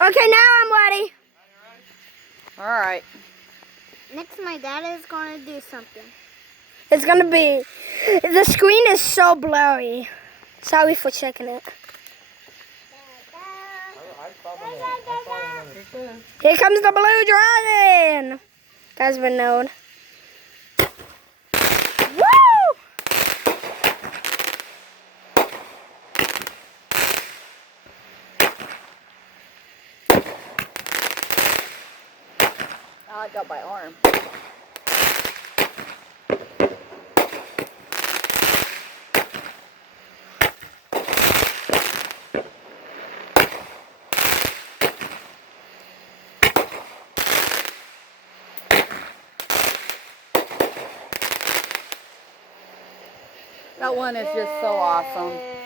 Okay, now I'm ready. All right. Next, my dad is going to do something. It's gonna be. The screen is so blurry. Sorry for checking it. Here comes the blue dragon. Guys, been known. Woo! I got my arm. That one is just so awesome.